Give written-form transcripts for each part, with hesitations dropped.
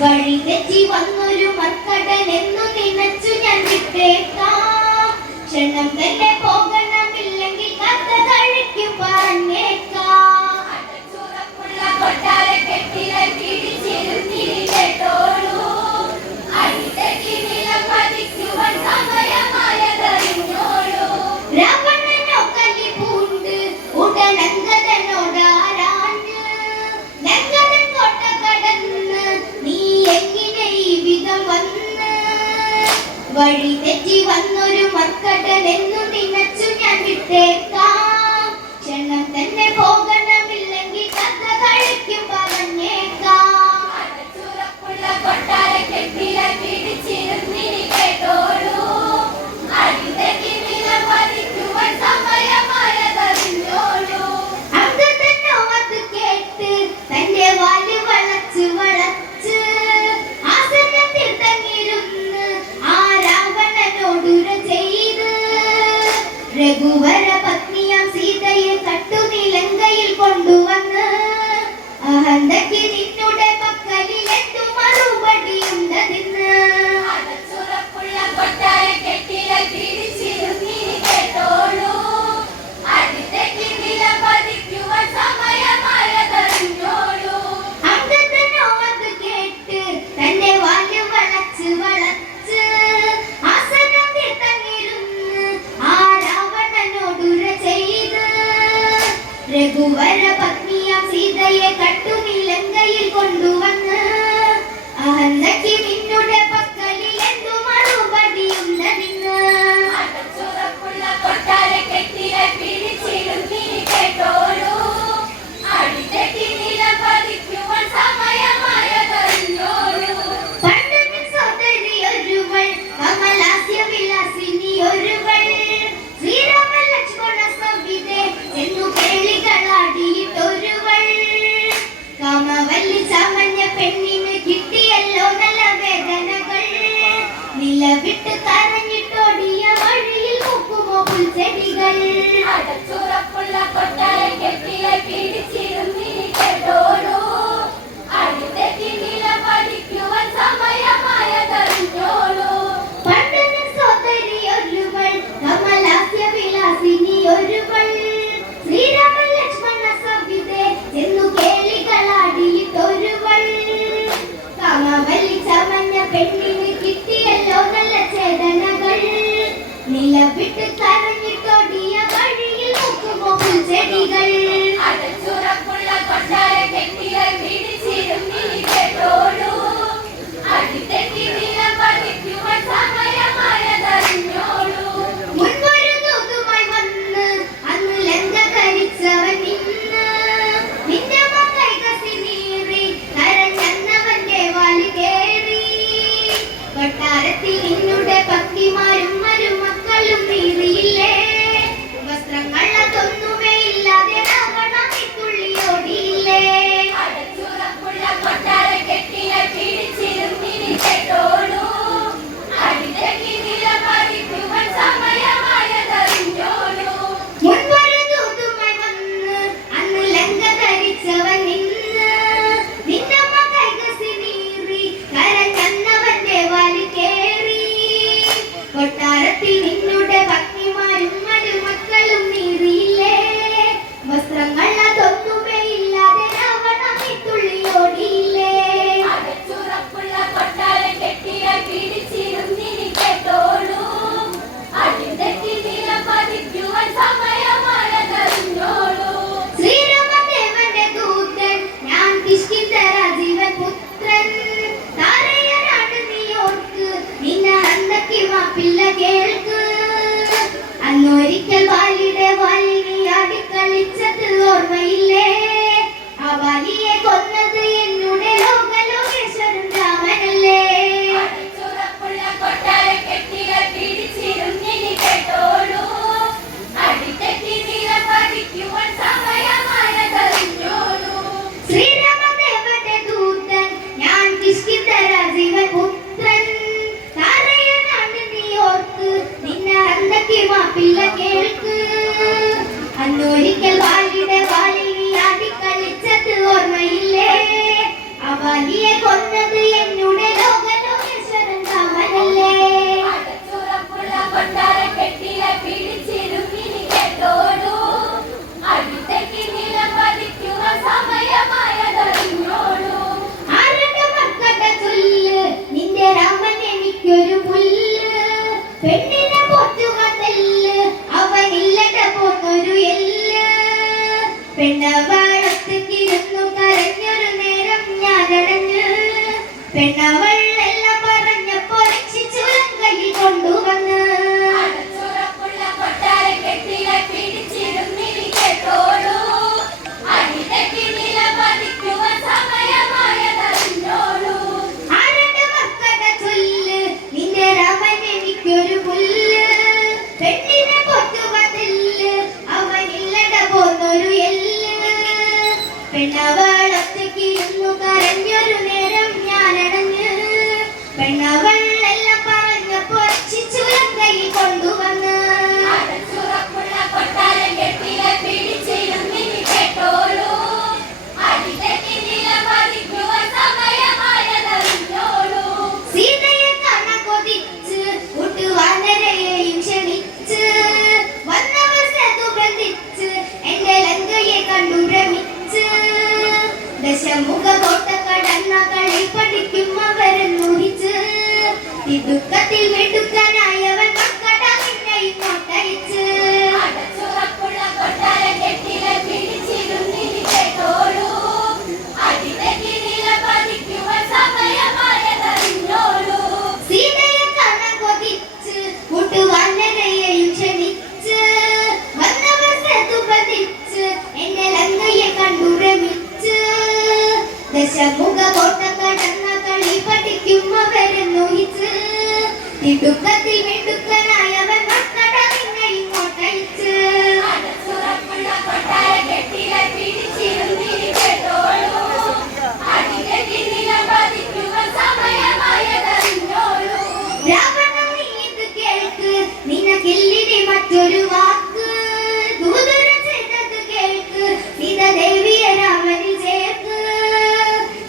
വഴി തെറ്റി വന്നൊരു മർക്കടനെന്നു നിനച്ചു ഞാൻ വിട്ടേക്കാം. ക്ഷണം തന്നെ പോകണമില്ലെങ്കിൽ കഥ കഴിക്കും പറഞ്ഞേക്കാം. രാവണനോ കലി പൂണ്ട് ഉടനങ്കതനോടാരാഞ്ഞ് ലങ്കതൻ കോട്ട കടന്ന് നീ എങ്ങനെ ഈ വിധം വന്ന്. വഴി തെറ്റി വന്നൊരു മർക്കടനെന്നു നിനച്ചു ഞാൻ വിട്ടേക്കാം. ക്ഷണം തന്നെ പോകണമില്ലെങ്കിൽ കഥ കഴിക്കും പറഞ്ഞേക്കാം. അങ്കദനോ അത് കേട്ട് തന്റെ വാല് വളച്ച് വളച്ച് ആസനത്തിൽ തങ്ങിയിരുന്ന് ആ രാവണനോടുര പഠിക്കും അവരെന്നൂഹിച്ച് തിടുക്കത്തിൽ മെടുക്കാനായവൻ മക്കട നിന്നെയും കൊട്ടയിച്ച് അടച്ചുറപ്പുള്ള കൊട്ടാര കെട്ടിലെ പിടിച്ചിരുന്നിനി കേട്ടോളൂ അടിതെറ്റി നിലപതിക്കുവാൻ സമയമായതറിഞ്ഞോളൂ സീതയെ കാണാൻ കൊതിച്ച് കൂട്ടുവാനരയെയും ക്ഷണിച്ച് വന്നവർ സതുപതിച്ച് എന്നെ ലങ്കയെ കണ്ടു രമിച്ച് ദശമുഖ കോട്ട കടന്ന കളി പഠിക്കും അവരെന്നൂഹിച്ച് തിടുക്കത്തിൽ മെടുക്കനായവൻ മക്കട നിന്നെയും കൊട്ടയിച്ച് അടച്ചുറപ്പുള്ള കൊട്ടാര കെട്ടിലെ പിടിച്ചിരുന്നിനി കേട്ടോളൂ അടിതെറ്റി നിലപതിക്കുവാൻ സമയമായതറിഞ്ഞോളൂ രാവണ നീ ഇത് കേൾക്ക് നിനക്കില്ലിനി മറ്റൊരു വാക്ക് ദൂതര ചെയ്തത് കേൾക്ക് സീതാദേവിയെ രാമനിൽ ചേർക്ക്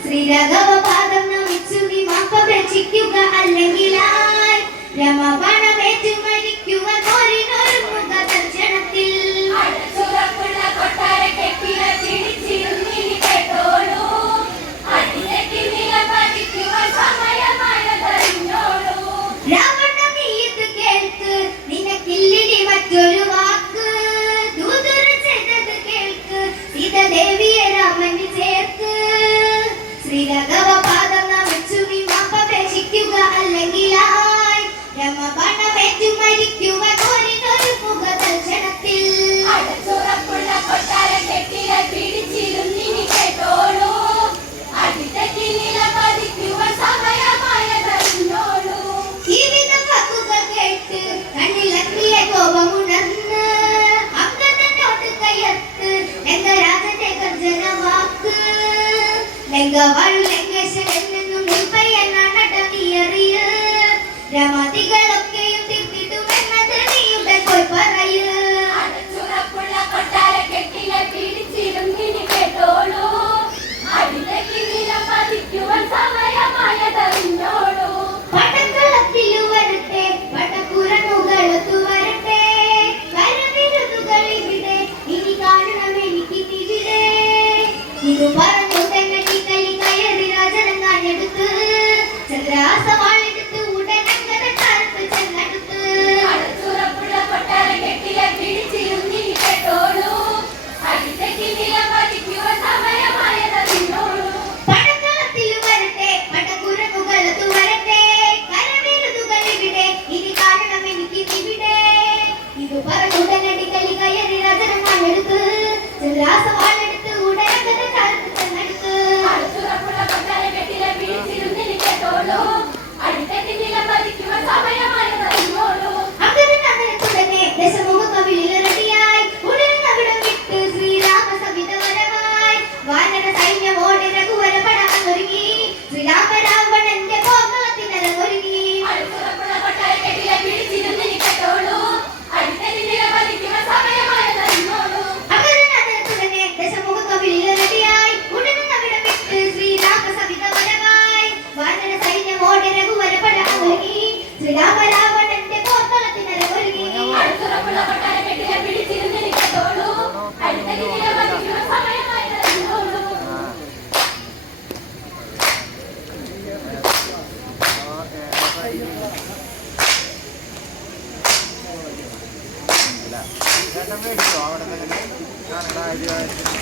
ശ്രീരാഘവ പാദം നമിച്ചു നീ മാപ്പപേക്ഷിക്കുക അല്ലെങ്കിലായി രമബാണമേറ്റു മരിക്കുവാൻ പോരിനൊരുങ്ങുക തൽക്ഷണത്തിൽ അടച്ചുറപ്പുള്ള കൊട്ടാര കെട്ടിലെ പിടിച്ചിരുന്നിനി കേട്ടോളൂ അടിതെറ്റി നിലപതിക്കുവാൻ സമയമായതറിഞ്ഞോളൂ രാവണ നീ ഇത് കേൾക്ക് നിനക്കില്ലിനി മറ്റൊരു വാക്ക് ദൂതര ചെയ്തത് കേൾക്ക് സീതാദേവിയെ രാമനിൽ ചേർക്ക് ശ്രീരാഘവ പാദം നമിച്ചു നീ മാപ്പപേക്ഷിക്കുക അല്ലെങ്കിലായി രമബാണമേറ്റു മരിക്കുവാൻ പോരിനൊരുങ്ങുക തൽക്ഷണത്തിൽ അടച്ചുറപ്പുള്ള കൊട്ടാര കെട്ടിലെ പിടിച്ചിരുന്നിനി കേട്ടോളൂ അടിതെറ്റി നിലപതിക്കുവാൻ സമയമായതറിഞ്ഞോളൂ ഈ വിധം വാക്കുകൾ കേട്ട് കണ്ണിലെത്തിയ കോപമുണർന്ന് അങ്കതന്നോട്ട് കയ്യത്ത് ലങ്കരാജന്റെ ഗർജന വാക്ക് ലങ്കവാഴു ലങ്കേശനിൽ നിന്നും നിർഭയനാണട നീയറിയ രമതികളൊക്കെയും തിരിട്ടിടുമെന്നത് നീയുടെ പോയി പറയ അടച്ചുറപ്പുള്ള കൊട്ടാര കെട്ടിലെ പിടിച്ചിരുന്നിനി കേട്ടോളൂ അടിതെറ്റി നിലപതിക്കുവാൻ സമയമായതറിഞ്ഞോളൂ പടക്കളത്തിലു വരട്ടെ പടക്കുരങ്ങുകളത്തു വരട്ടെ കരവിരുതുകൾ ഇവിടെ ഇനി കാണണം എനിക്ക് ഇവിടെ ഇത് പറഞ്ഞു തന്നെ കലി കയറി രാജനങ്ങാനെടുത്ത് ചന്ദ്രാസവാളെടുത്ത് ഉടനങ്കത കാലത്ത് ചെന്നെടുത്ത് അടച്ചുറപ്പുള്ള കൊട്ടാര കെട്ടിലെ പിടിച്ചിരുന്നിനി കേട്ടോളൂ അടിതെറ്റി നിലപതിക്കുവാൻ സമയമായതറിഞ്ഞോളൂ പടക്കളത്തിലു വരട്ടെ പടക്കുരങ്ങുകളത്തു വരട്ടെ കരവിരുതുകൾ ഇവിടെ ഇനി കാണണം എനിക്ക് ഇവിടെ ഇത് പറഞ്ഞു തന്നെ കലി കയറി രാജനങ്ങാനെടുത്ത് ചന്ദ്രാസവാളെടുത്ത് ഉടനങ്കത കാലത്ത് ചെന്നെടുത്ത് അടച്ചുറപ്പുള്ള കൊട്ടാര കെട്ടിലെ പിടിച്ചിരുന്നിനി കേട്ടോളൂ അടിതെറ്റി നിലപതിക്കുവാൻ സമയമായതറിഞ്ഞോളൂ അങ്ങനെ തുടങ്ങി ദശമുഖ കവിളിൽ റെഡിയായി ഉടനവിടം വിട്ട് ശ്രീരാമ സവിത വരവായി വാനര സൈന്യമോടെ രഘുവര പടമൊരുങ്ങി ശ്രീരാമ രാവണന്റെ കോപത്തിനരങ്ങൊരുങ്ങി അടച്ചുറപ്പുള്ള കൊട്ടാര കെട്ടിലെ പിടിച്ചിരുന്നിനി കേട്ടോളൂ അടിതെറ്റി നിലപതിക്കുവാൻ സമയമായതറിഞ്ഞോളൂ അങ്ങനെ തുടങ്ങി ദശമുഖ കവിളിൽ റെഡിയായി ഉടനവിടം വിട്ട് ശ്രീരാമ സവിത വരവായി വാനര സൈന്യമോടെ രഘുവര പടമൊരുങ്ങി ശ്രീരാമ രാവണന്റെ കോപത്തിനരങ്ങൊരുങ്ങി അടച്ചുറപ്പുള്ള കൊട്ടാര കെട്ടിലെ പിടിച്ചിരുന്നിനി കേട്ടോളൂ അടിതെറ്റി നിലപതിക്കുവാൻ സമയമായതറിഞ്ഞോളൂ അവിടെ